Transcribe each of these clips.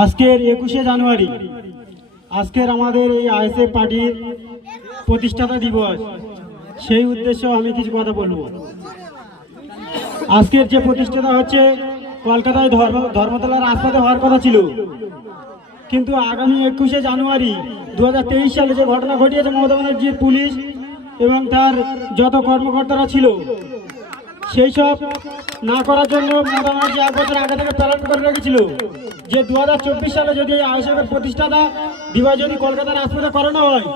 আজকের 21শে জানুয়ারি আজকের আমাদের এই আইএসএফ পার্টির প্রতিষ্ঠাতা দিবস। সেই উদ্দেশ্যে আমি কিছু কথা বলবো। আজকের যে প্রতিষ্ঠাতা হচ্ছে কলকাতায় ধর্মতলার রাজপথে হওয়ার কথা ছিল, কিন্তু আগামী 21শে জানুয়ারি 2023 সালে যে ঘটনা ঘটিয়েছে মমতা ব্যানার্জির পুলিশ এবং তার যত কর্মকর্তারা ছিল, সেই সব না করার জন্য মমতা ব্যানার্জি 1 বছর আগে থেকে প্ল্যান করে রেখেছিল যে 2024 সালে যদি আইএসএফের প্রতিষ্ঠাতা দিবস যদি কলকাতার রাজপথে করানো হয়,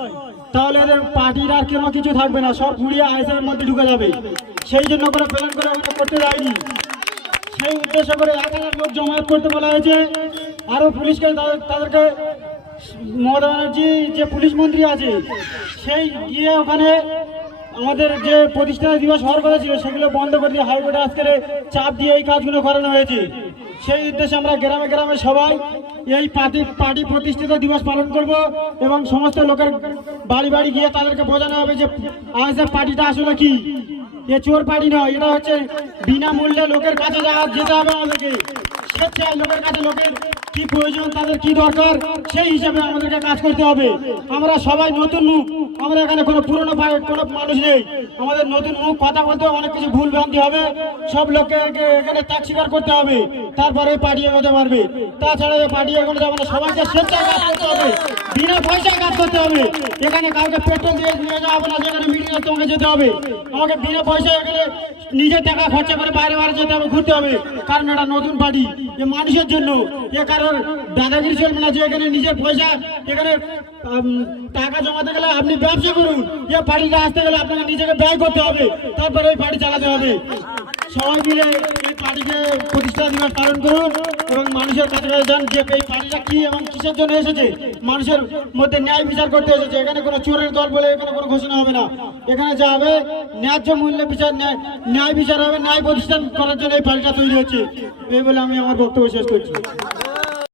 তাহলে এদের পার্টির আর কোনো কিছু থাকবে না, সব ঘুরিয়ে আইএসএফের মধ্যে ঢুকে যাবে। সেই জন্য করে প্ল্যান করে ওটা করতে যায়নি। সেই উদ্দেশ্য করে 1000 লোক জমায়েত করতে বলা হয়েছে। আরও পুলিশকে তাদেরকে মমতা ব্যানার্জি যে পুলিশ মন্ত্রী আছে সেই গিয়ে ওখানে আমাদের যে প্রতিষ্ঠাতা দিবস হওয়ার কথা ছিল সেগুলো বন্ধ করে দিয়ে হাইকোর্টে আজকে চাপ দিয়ে এই কাজগুলো করানো হয়েছে। সেই উদ্দেশ্যে আমরা গ্রামে গ্রামে সবাই এই পার্টি প্রতিষ্ঠাতা দিবস পালন করব এবং সমস্ত লোকের বাড়ি বাড়ি গিয়ে তাদেরকে বোঝানো হবে যে আইএসএফ পার্টিটা আসলে কি। এ চোর পার্টি নয়, এটা হচ্ছে বিনামূল্যে লোকের কাছে যেতে হবে আমাদেরকে। স্বেচ্ছায় লোকের কাছে লোকের কি প্রয়োজন, তাদের কি দরকার, সেই হিসাবে আমাদেরকে কাজ করতে হবে। আমরা সবাই নতুন মুখ, আমরা এখানে কোনো পুরনো কোনো মানুষ নেই। আমাদের নতুন মুখ, কথা বলতে অনেক কিছু ভুল ভ্রান্তি হবে, সব লোককে এখানে ত্যাগ স্বীকার করতে হবে, তারপরে পার্টি এগোতে পারবে। তাছাড়া পার্টি এগোতে যাবে না, সবাইকে স্বেচ্ছায় কাজ করতে হবে, বিনা পয়সায় কাজ করতে হবে। এখানে কাউকে পেট্রোল দিয়ে নিয়ে যাওয়া হবে না, যেখানে মিটিংয়ে তোমাকে যেতে হবে। আমাকে বিনা পয়সায় এখানে নিজের টাকা খরচা করে বাইরে বাইরে যেতে হবে, ঘুরতে হবে, কারণ এটা নতুন পার্টি, এ মানুষের জন্য। এ কারোর দাদাগিরি চলবে না যে এখানে নিজের পয়সা, এখানে টাকা জমাতে গেলে আপনি ব্যবসা করুন, এ পার্টিটা আসতে গেলে আপনাকে নিজেকে ব্যয় করতে হবে, তারপরে এই পার্টি চালাতে হবে। সবাই মিলে এই পার্টিকে প্রতিষ্ঠাতা দিবস পালন করুন এবং মানুষের কাছে যান যে এই পার্টিটা কি এবং কিসের জন্য এসেছে। মানুষের মধ্যে ন্যায় বিচার করতে এসেছে। এখানে কোনো চোরের দল বলে এখানে কোনো ঘোষণা হবে না। এখানে যা হবে ন্যায্য মূল্যে বিচার, ন্যায় বিচার হবে, ন্যায় প্রতিষ্ঠান করার জন্য এই পার্টিটা তৈরি হচ্ছে। এই বলে আমি আমার বক্তব্য শেষ করছি।